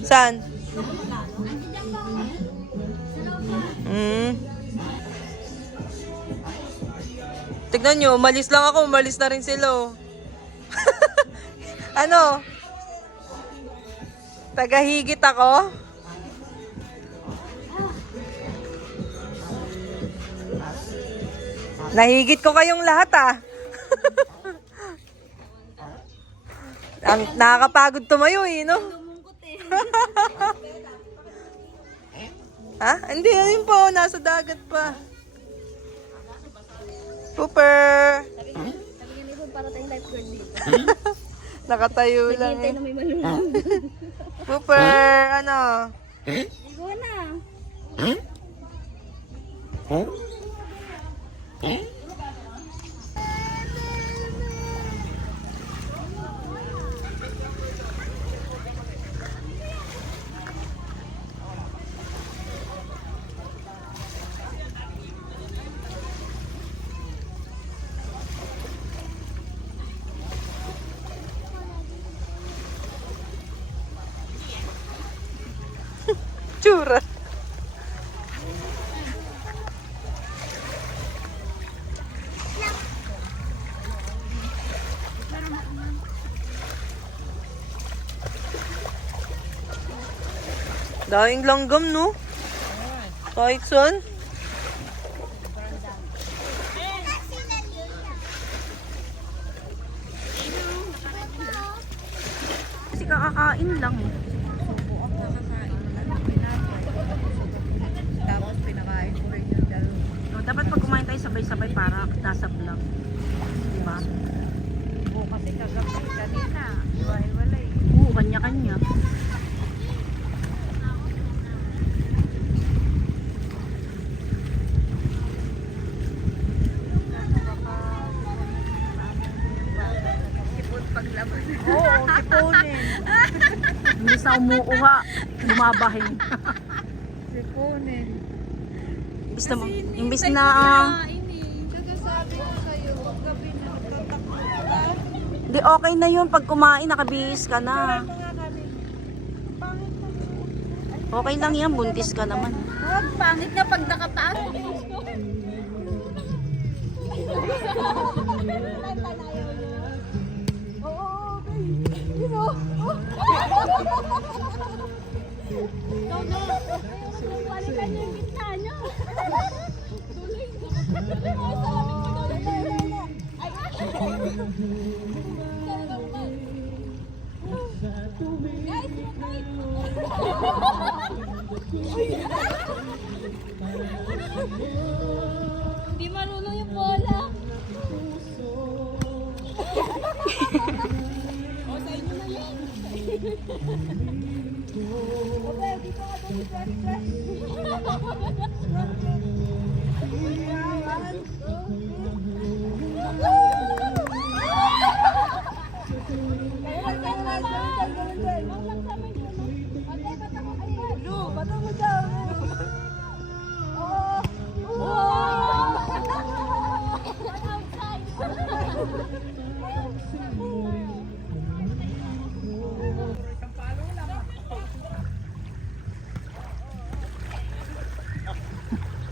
Saan? Tignan nyo, umalis lang ako, umalis na rin sila. Oh. Ano? Tagahigit ako? Nahigit ko kayong lahat ah. Ang nakakapagod tumayo eh, no? Ha? Hindi, yun po. Nasa dagat pa. Super! Sabi niya nito para tayong lifeguard dito. Nakatayo lang Hintay eh. na may malulong. Super! Ano? Ligo na. Tsura. Daing langgam, no? Kahit saan. Kasi kakakain lang. Tapos pinakain ko rin yung dalawa. Dapat pag kumain tayo sabay-sabay para nasa vlog. Diba? Oo, kasi kagabi kanina. Iwa-iwalay. Oo, kanya-kanya. Oo, tipunin. Imbis na umuuha, bumabahin. Tipunin. Imbis na Di okay na yun pag kumain, nakabihis ka na. Okay lang yan, buntis ka naman. Huwag, pangit na pag nakataas. Hindi marunong yung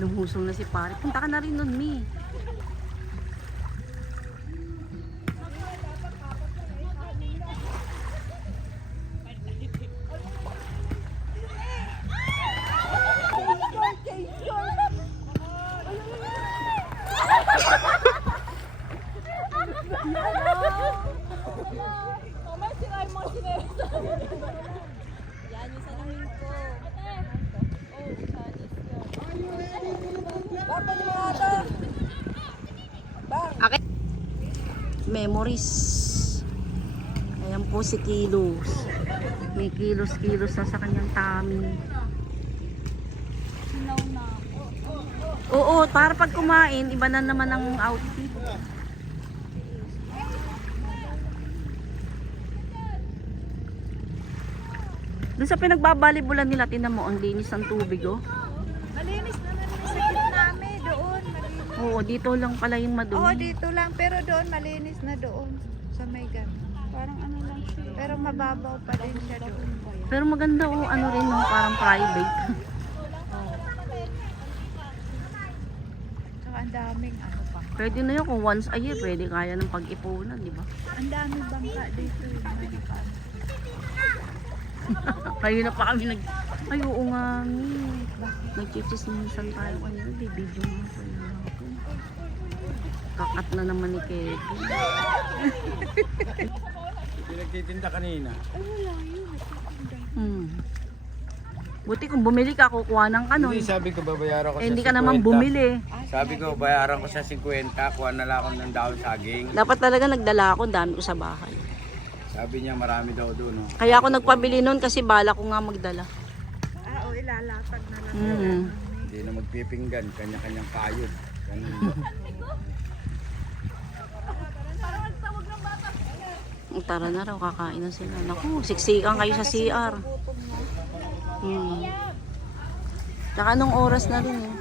Lumusong na si pare. Punta ka na rin nun, Mi. Memories. Ayan po si Kilos. May kilos-kilos na sa kanyang tummy. Oo, para pag kumain, iba na naman ang outfit. Doon sa pinagbabalibulan nila, tinan mo, ang linis ng tubig, oh. Malinis na sa namin doon. Malinis. Oo, dito lang pala yung madumi. Oo, dito lang. Pero doon, malinis na doon. Sa may gano'n. Parang ano lang siya. Pero mababaw pa rin siya doon. Pero maganda, oh, ano rin, no, parang private. Saka ang daming ano pa. Pwede na yun kung once a year, pwede kaya ng pag-ipunan, di ba? Ang daming bangka dito. Kayo na pa kami ay oo nga, nag-chipsismisan tayo kanina, bibidyo nga pala ako. Kakat na naman ni Kevin. Pinagtitinda kanina. Buti kung bumili ka, kukuha ng kanon. Hindi, sabi ko babayaran ko Eh, sa hindi ka 50. naman bumili. Sabi ko bayaran ko sa 50, kuha na lang ako ng daon saging. Dapat talaga nagdala ako, dami ko sa bahay. Sabi niya marami daw doon. Oh. Kaya ako nagpabili noon kasi bala ko nga magdala. Oo, ilalatag na lang. Hindi na magpipinggan, kanya-kanyang kayod. Ganun. Tara na raw, kakain na sila. Naku, siksikan kayo sa CR. Tsaka anong oras na rin eh.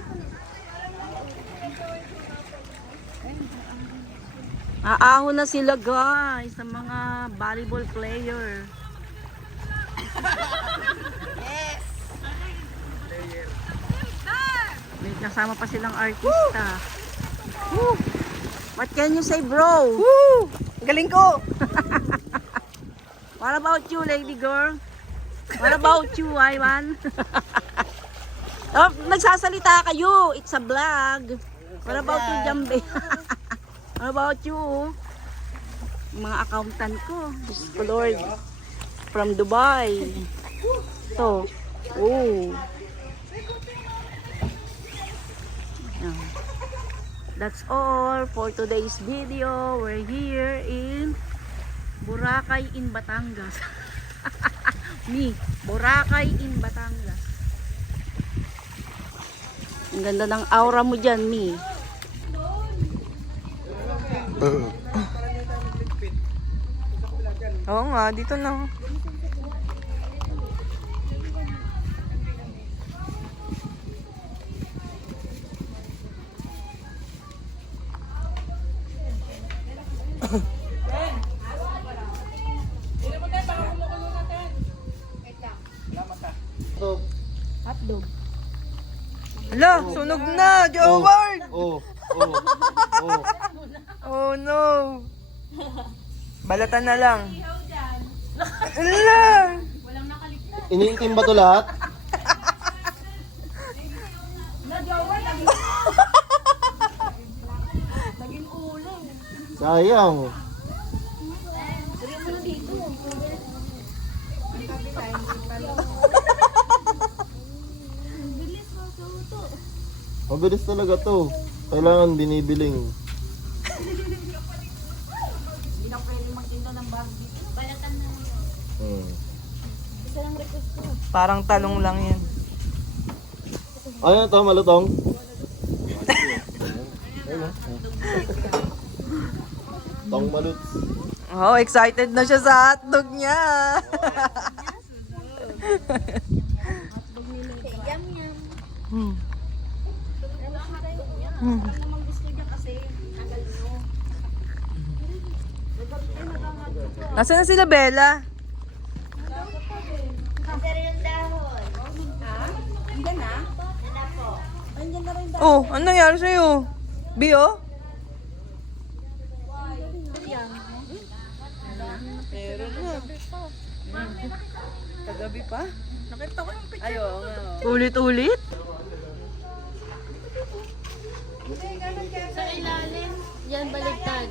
Aahon na sila guys, sa mga volleyball player. Yes! May kasama pa silang artista. Woo! What can you say, bro? Woo! Galing ko! What about you, lady girl? What about you, Ivan? Oh, nagsasalita kayo. It's a vlog. What about you, Jambe? What about you? Mga accountant ko. Diyos ko, Lord. From Dubai. So, oh. Yeah. That's all for today's video. We're here in Boracay in Batangas. Mi, Boracay in Batangas. Ang ganda ng aura mo dyan, Mi. Oo nga, dito na. Hotdog. Hala, sunog na! Joward! Oh. Oh no! Balatan na lang. Hala! Iniitim ba to lahat? Sayang. Mabilis talaga to. Kailangan binibiling. Hindi na pwede magtinda ng barbecue. Hmm. Parang talong lang yan. Ano to, malutong? Tong malut. Oh, excited na siya sa hotdog niya. Yum, yum. Nasaan na sila, Bella? Kasi rin yung dahon. Oh, ano nangyari sa'yo? Bio? Meron na. Kagabi pa? Nakita ko yung picture. Ayaw nga. Ulit-ulit? Sa ilalim, yan baligtad.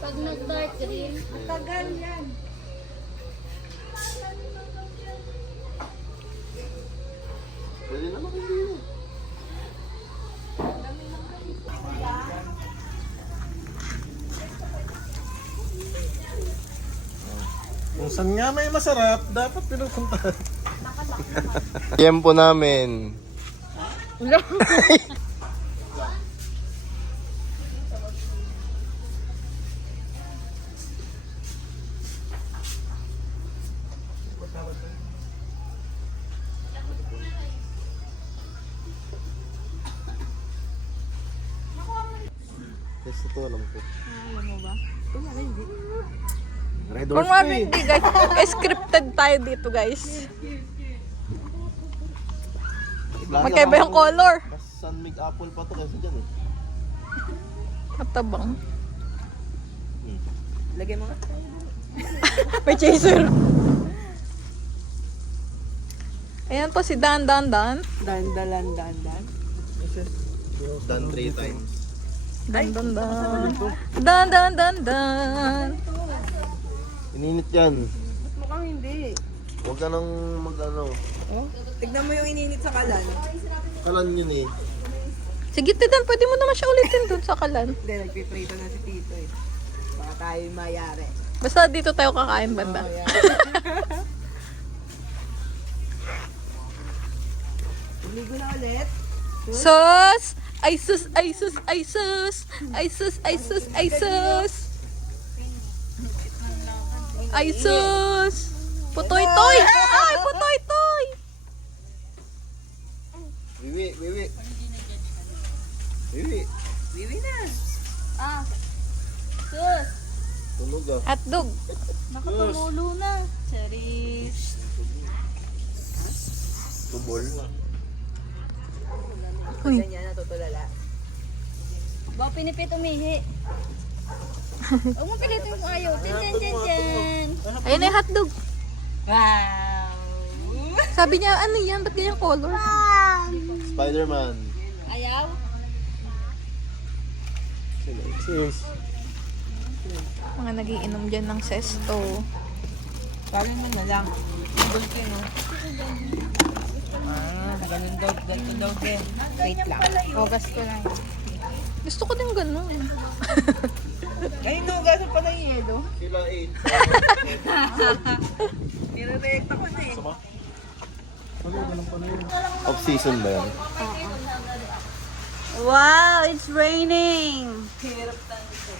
Pag nag-dark green, tagal yan. Pwede naman hindi. Kung saan nga may masarap, dapat pinupuntahan. Tiempo namin. Yes, ito alam ko. Alam mo ba? Red Kung Horse ano to eh. hindi guys, scripted tayo dito guys. Magkaiba yung color. Mas Sunmig apple pa to kasi dyan eh. Matabang. Lagay mo nga. May chaser. Ayan po si Dan. Dan. Done 3 times. Dan. Ininit yan. Mukhang hindi. Huwag ka nang mag-ano. Oh? Tignan mo yung ininit sa kalan. Kalan yun eh. Sige, Dan, pwede mo naman siya ulitin dun sa kalan. Hindi, nagpiprito na si Tito eh. Baka tayo mayari. Basta dito tayo kakain banda. Oh, yeah. Ligo na ulit. Sus! Ay sus! Ay sus! Ay sus! Ay sus! Ay sus! Ay sus! Ay sus! Putoy-toy! Ay, putoy-toy! Wiwi, wiwi. Wiwi. Bibi na. Sus, Tunog ah. Hotdog. nakatumulo na. Charis. Tubol. Ganyan, natutulala. Baka pinipit umihi. Huwag mo pilit yung ayaw. Chan. Ayun na yung hotdog. Wow. Sabi niya, ano yan? Ba't ganyan color? Spider-Man. Ayaw? Cheers. Mga nagiinom dyan ng sesto. Parang mo na lang. Tungkol ka, no? Ganun daw. Ganun daw din. Wait lang. Hugas ko lang. Gusto ko din ganun. Ayun, hugasan pa ng yelo. Sila 8. Nirerekta ko na eh. Off season ba yan? Wow, it's raining! Hirap tanto.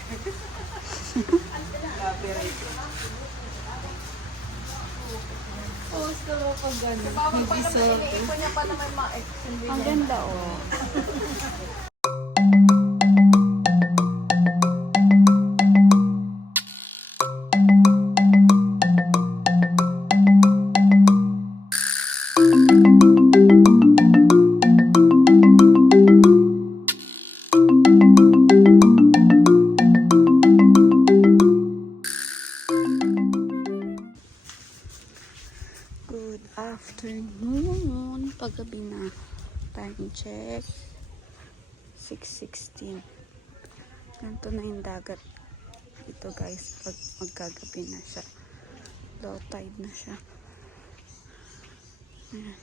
Gusto mo pag gano'n. Hindi so. Ang ganda oh. Good afternoon. Paggabi na. Time check. 6:16. Ganito na yung dagat. Ito guys, pag magkagabi na siya. Low tide na siya. Ayan.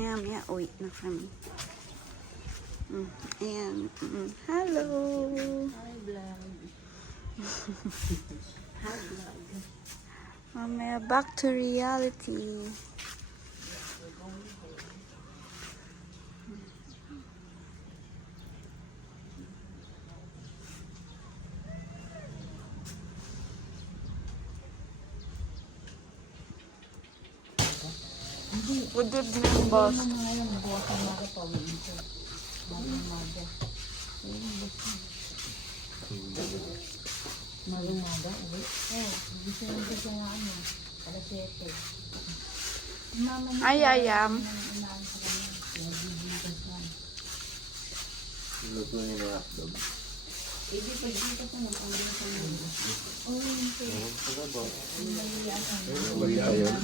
Maya, uwi na kami. Ayan. Hello. Hi, vlog. Hi, vlog. Mamaya, back to reality. Good evening, boss. Ay, ayam. Luto niya na hotdog. Ayun.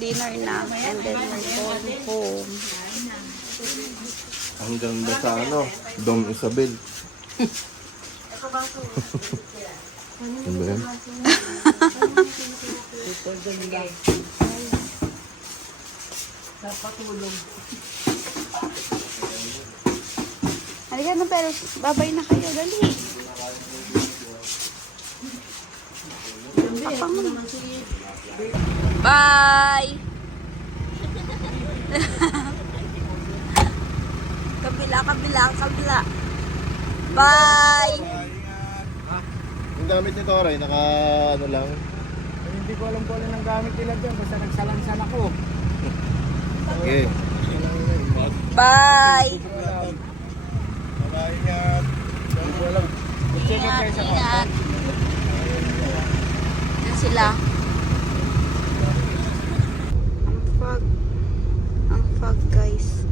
Dinner na. And then we're going home. Hanggang ba sa ano? Dom Isabel. Ano ba yan? Halika na, pero babay na kayo. Dali. Bye! Kabila. Bye! Yung gamit ni Toray, naka ano lang. Hindi ko alam kung ano ang gamit nila dyan. Basta nagsalansan ako. Okay. Bye! Ingat. Ingat. Yan sila. Ang fog guys.